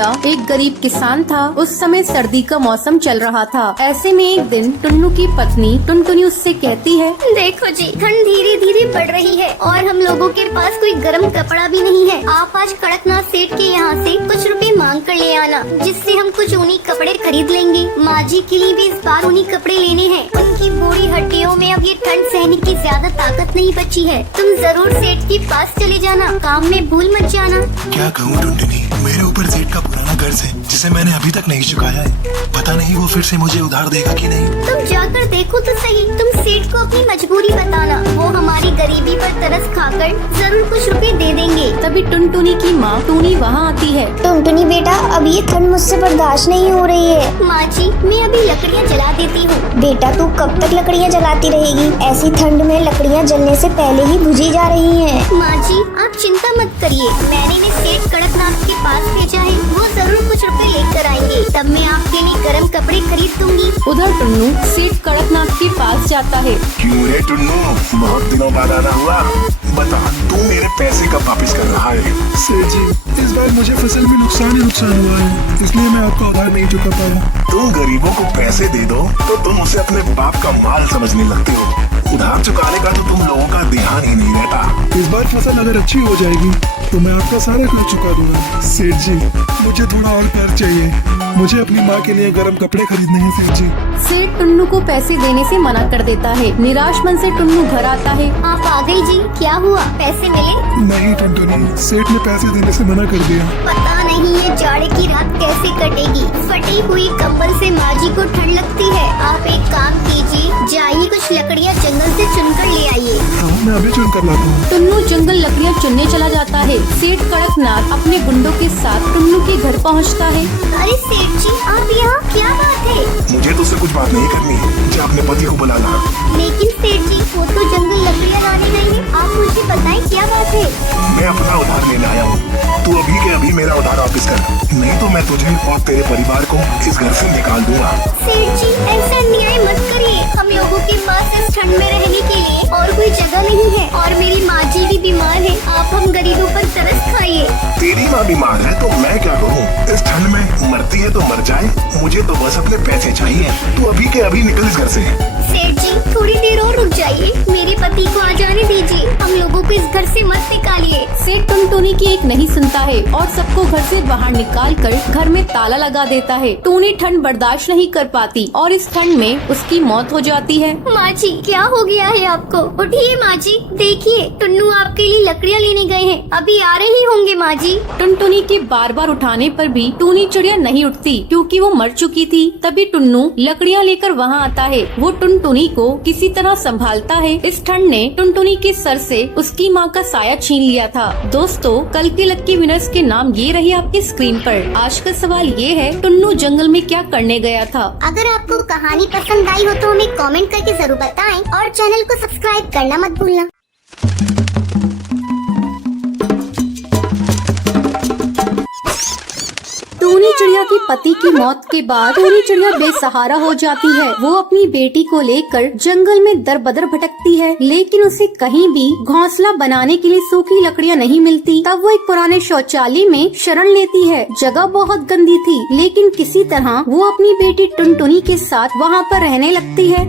चिड़ा एक गरीब किसान था। उस समय सर्दी का मौसम चल रहा था। ऐसे में एक दिन टुन्नू की पत्नी टुनटुनी उससे कहती है, देखो जी, ठंड धीरे धीरे बढ़ रही है और हम लोगों के पास कोई गर्म कपड़ा भी नहीं है। आप आज कड़कनाथ सेठ के यहाँ से कुछ रुपए मांग कर ले आना, जिससे हम कुछ ऊनी कपड़े खरीद लेंगे। माँ जी के लिए भी इस बार ऊनी कपड़े लेने हैं। उनकी बूढ़ी हड्डियों में अब ये ठंड सहने की ज्यादा ताकत नहीं बची है। तुम जरूर सेठ के पास चले जाना, काम में भूल मत जाना। क्या कहूँ टुनटुनी, मेरे ऊपर सेठ का पुराना कर्ज है जिसे मैंने अभी तक नहीं चुकाया है। पता नहीं वो फिर से मुझे उधार देगा कि नहीं। तुम जाकर देखो तो सही। तुम सेठ को अपनी मजबूरी बताना, वो हमारी गरीबी पर तरस खाकर जरूर कुछ रुपए दे देंगे। तभी टुनटुनी की माँ टूनी वहाँ आती है। टुनटुनी बेटा, अब ये ठंड मुझसे बर्दाश्त नहीं हो रही है। माँ जी, मैं अभी लकड़ियाँ जला देती हूँ। बेटा, तू कब तक लकड़ियाँ जलाती रहेगी? ऐसी ठंड में लकड़ियाँ जलने से पहले ही बुझी जा रही हैं। माँ जी, आप चिंता मत करिए। मैंने इन्हें सेठ कड़कनाथ के पास भेजा है, वो जरूर कुछ रुपए लेकर आएंगे। तब मैं आपके लिए गर्म कपड़े खरीद दूंगी। उधर टुन्नू सेठ कड़कनाथ के पास जाता है। क्यों रे टुन्नू, बहुत दिनों बाद आना हुआ। बता, तू मेरे पैसे कब वापस कर रहा है? सेठ जी, इस बार मुझे फसल में नुकसान ही नुकसान हुआ है, इसलिए मैं आपका उधार नहीं चुका पाया। तुम गरीबों को पैसे दे दो तो तुम उसे अपने बाप का माल समझने लगते हो। उधार चुकाने का तो तुम लोगों का ध्यान ही नहीं रहता। इस बार फसल अगर अच्छी हो जाएगी तो मैं आपका सारा कर्ज चुका दूंगा। सेठ जी, मुझे थोड़ा और कर्ज चाहिए। मुझे अपनी माँ के लिए गर्म कपड़े खरीदने हैं सेठ जी। सेठ टुन्नू को पैसे देने से मना कर देता है। निराश मन से टुन्नू घर आता है। आप आ गई जी, क्या हुआ? पैसे मिले? नहीं टुनटुनी, सेठ ने पैसे देने से मना कर दिया। पता नहीं ये जाड़े की रात कैसे कटेगी। फटी हुई कंबल से माँ जी को ठंड लगती है। आप एक काम कीजिए, जाइए कुछ लकड़ियाँ जंगल से चुनकर ले आइए। हाँ, मैं अभी चुन कर लाता हूँ। टुन्नू जंगल लकड़ियाँ चुनने चला जाता है। सेठ कड़कनाथ अपने गुंडों के साथ टुन्नू के घर पहुँचता है। अरे सेठ जी, आप यहाँ, क्या बात है? मुझे तुझसे कुछ बात नहीं करनी है, जा अपने पति को बुलाना। लेकिन सेठ जी, वो तो जंगल लकड़ियाँ लाने गए हैं। आप मुझे बताएं क्या बात है? मैं अपना उधार लेने आया हूँ। तू अभी के अभी मेरा उधार वापस कर, नहीं तो मैं तुझे और तेरे परिवार को इस घर से निकाल दूंगा। सेठ जी, ऐसा अन्याय मत करिए। हम लोगों के पास इस ठंड में रहने के लिए और कोई जगह नहीं है और मेरी माँ जी भी बीमार है। आप हम गरीबों पर तरस खाइए। तेरी माँ बीमार है तो मैं क्या करूँ? इस ठंड में मरती है तो मर जाए, मुझे तो बस अपने पैसे चाहिए। तू अभी के अभी निकल इस घर से। सेठ जी, थोड़ी देर और रुक जाइए। मेरे पति को आ जाने दीजिए। हम लोगों को इस घर से मत निकालिए। सेठ टुनटुनी की एक नहीं सुनता है और सबको घर से बाहर निकालकर घर में ताला लगा देता है। टूनी ठंड बर्दाश्त नहीं कर पाती और इस ठंड में उसकी मौत हो जाती है। माँ जी, क्या हो गया है आपको? उठिए माँ जी, देखिए टुन्नू आपके लिए लकड़ियाँ लेने गए हैं, अभी आ रहे ही होंगे माँ जी। टुनटुनी के बार बार उठाने पर भी टूनी चिड़िया नहीं उठती क्योंकि वो मर चुकी थी। तभी टुन्नू लकड़ियाँ लेकर वहाँ आता है। वो टुनटुनी को किसी तरह संभालता है। इस ठंड ने टुनटुनी के सर से उसकी माँ का साया छीन लिया था। दोस्तों, कल के लक्की विनर्स के नाम ये रही आपकी स्क्रीन पर। आज का सवाल ये है, टुन्नू जंगल में क्या करने गया था? अगर आपको कहानी पसंद आई हो तो हमें कमेंट करके जरूर बताएं और चैनल को सब्सक्राइब करना मत भूलना। टूनी चिड़िया के पति की मौत के बाद टूनी चिड़िया बेसहारा हो जाती है। वो अपनी बेटी को लेकर जंगल में दर बदर भटकती है, लेकिन उसे कहीं भी घोंसला बनाने के लिए सूखी लकड़ियाँ नहीं मिलती। तब वो एक पुराने शौचालय में शरण लेती है। जगह बहुत गंदी थी, लेकिन किसी तरह वो अपनी बेटी टुनटुनी के साथ वहाँ पर रहने लगती है।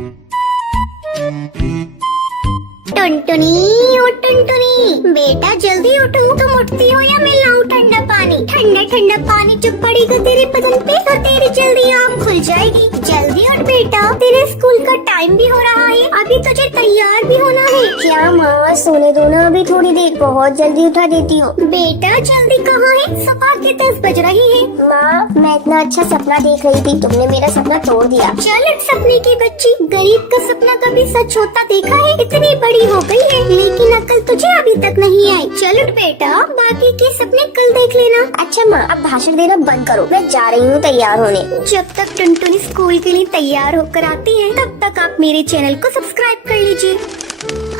टुनटुनी, ओ टुनटुनी, बेटा जल्दी उठो। तुम उठती हो या मैं लाऊं ठंडा पानी? ठंडा ठंडा पानी जब पड़ेगा तेरे बदन पे तो तेरी जल्दी आँख खुल जाएगी। जल्दी उठ बेटा, तेरे स्कूल का टाइम भी हो रहा है, अभी तुझे तैयार भी होना है। क्या माँ, सोने दो ना अभी थोड़ी देर, बहुत जल्दी उठा देती हूँ। बेटा जल्दी कहाँ है? सुबह के 10 बज रही है। माँ, मैं इतना अच्छा सपना देख रही थी, तुमने मेरा सपना तोड़ दिया। चल उठ सपने की बच्ची, गरीब का सपना कभी सच होता देखा है? इतनी बड़ी हो गई है लेकिन अकल तुझे अभी तक नहीं आई। चल उठ बेटा, बाकी के सपने कल देख लेना। अच्छा माँ, अब भाषण देना बंद करो, मैं जा रही हूँ तैयार होने। जब तक टुनटुनी स्कूल के लिए तैयार होकर आती है तब तक आप मेरे चैनल को सब्सक्राइब कर लीजिए।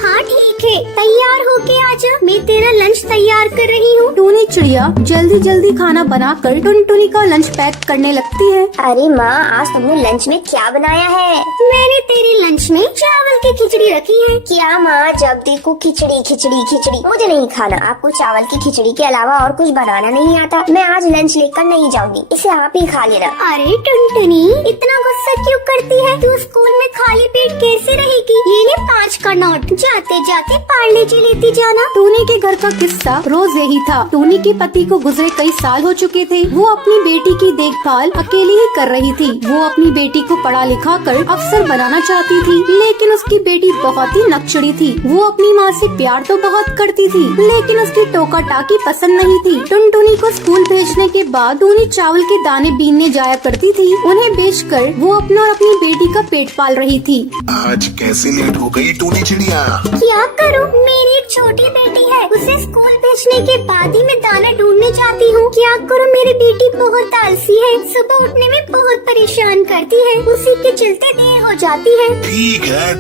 हाँ ठीक है। तैयार होके आजा, मैं तेरा लंच तैयार कर रही हूँ। टूनी चिड़िया जल्दी जल्दी खाना बनाकर टुनटुनी का लंच पैक करने लगती है। अरे माँ, आज तुमने लंच में क्या बनाया है? मैंने तेरे लंच में चावल की खिचड़ी रखी है। क्या माँ, जब देखो खिचड़ी खिचड़ी खिचड़ी। मुझे नहीं खाना। आपको चावल की खिचड़ी के अलावा और कुछ बनाना नहीं आता। मैं आज लंच लेकर नहीं जाऊंगी, इसे आप ही खा लेना। अरे टुनटुनी, इतना गुस्सा क्यों करती है? तू स्कूल में खाली पेट कैसे रहेगी? ये ले 5 का नोट, जाते जाते पार्ले जी लेती जाना। टूनी के घर का किस्सा रोज यही था। टूनी के पति को गुजरे कई साल हो चुके थे। वो अपनी बेटी की देखभाल अकेली ही कर रही थी। वो अपनी बेटी को पढ़ा लिखा कर अफसर बनाना चाहती थी, लेकिन उसकी बेटी बहुत ही नकचड़ी थी। वो अपनी माँ से प्यार तो बहुत करती थी, लेकिन उसकी टोका टाकी पसंद नहीं थी। टुनटुनी को स्कूल भेजने के बाद टूनी चावल के दाने बीनने जाया करती थी। उन्हें बेचकर वो अपना और अपनी बेटी का पेट पाल रही थी। आज कैसे लेट हो गई टूनी चिड़िया? क्या करूं? मेरी एक छोटी बेटी है, उसे स्कूल भेजने के बाद ही मैं दाना ढूंढने जाती हूँ। क्या करूं? मेरी बेटी बहुत आलसी है, सुबह उठने में बहुत परेशान करती है, उसी के चलते देर हो जाती है।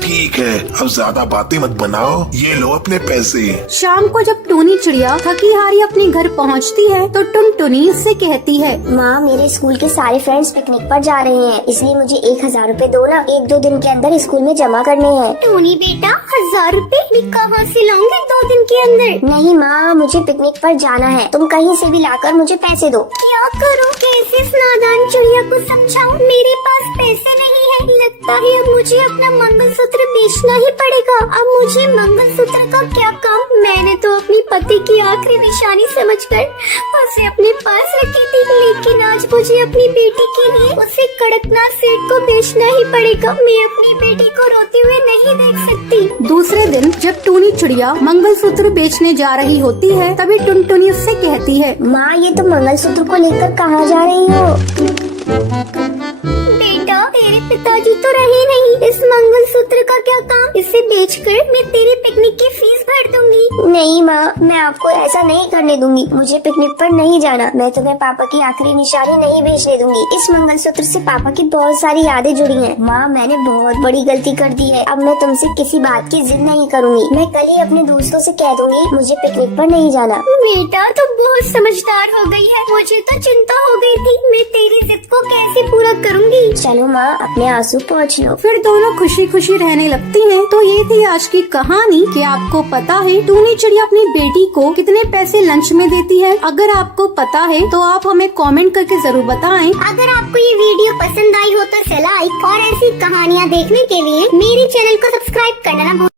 ठीक है, अब ज्यादा बातें मत बनाओ, ये लो अपने पैसे। शाम को जब टूनी चिड़िया थकी हारी अपने घर पहुँचती है तो टुनटुनी उससे कहती है, माँ, मेरे स्कूल के सारे फ्रेंड्स पिकनिक पर जा रहे हैं, इसलिए मुझे 1000 रूपए दो ना। 1-2 दिन के अंदर स्कूल में जमा करने हैं। टूनी बेटा, 1000 रूपए मैं कहाँ से लाऊंगी 2 दिन के अंदर? नहीं माँ, मुझे पिकनिक पर जाना है, तुम कहीं से भी लाकर मुझे पैसे दो। क्या करूं? कैसे इस नादान चिड़िया को समझाऊं? मेरे पास पैसे नहीं है। लगता है अब मुझे अपना मंगलसूत्र बेचना ही पड़ेगा। अब मुझे मंगलसूत्र का क्या काम? मैंने तो अपनी पति की आखिरी निशानी समझकर उसे अपने पास रखी थी, लेकिन आज मुझे अपनी बेटी के लिए उसे कड़कनाथ सेठ को बेचना ही पड़ेगा। मैं अपनी बेटी को रोते हुए नहीं देख सकती। दूसरे दिन जब टूनी चिड़िया मंगलसूत्र बेचने जा रही होती है, तभी टुनटुनी उससे कहती है, माँ, ये तुम मंगलसूत्र को लेकर कहाँ जा रही हो? बेटा, तेरे पिताजी तो रहे नहीं, इस मंगलसूत्र का क्या काम? इसे बेचकर मैं तेरी पिकनिक की फीस भर दूंगी। नहीं माँ, मैं आपको ऐसा नहीं करने दूंगी। मुझे पिकनिक पर नहीं जाना। मैं तुम्हें पापा की आखिरी निशानी नहीं भेजने दूंगी। इस मंगलसूत्र से पापा की बहुत सारी यादें जुड़ी हैं। माँ, मैंने बहुत बड़ी गलती कर दी है। अब मैं तुमसे किसी बात की जिद नहीं करूँगी। मैं कल ही अपने दोस्तों से कह दूंगी मुझे पिकनिक पर नहीं जाना। बेटा, तू बहुत समझदार हो गई है। मुझे तो चिंता हो गई थी, मैं तेरी जिद को कैसे पूरा करूँगी। चलो माँ, अपने आंसू पोंछ लो। फिर दोनों खुशी खुशी रहने लगती हैं। तो ये थी आज की कहानी कि आपको पता है टूनी चिड़िया अपनी बेटी को कितने पैसे लंच में देती है? अगर आपको पता है तो आप हमें कमेंट करके जरूर बताएं। अगर आपको ये वीडियो पसंद आई हो तो लाइक और ऐसी कहानियाँ देखने के लिए मेरे चैनल को सब्सक्राइब करना ना भूलें।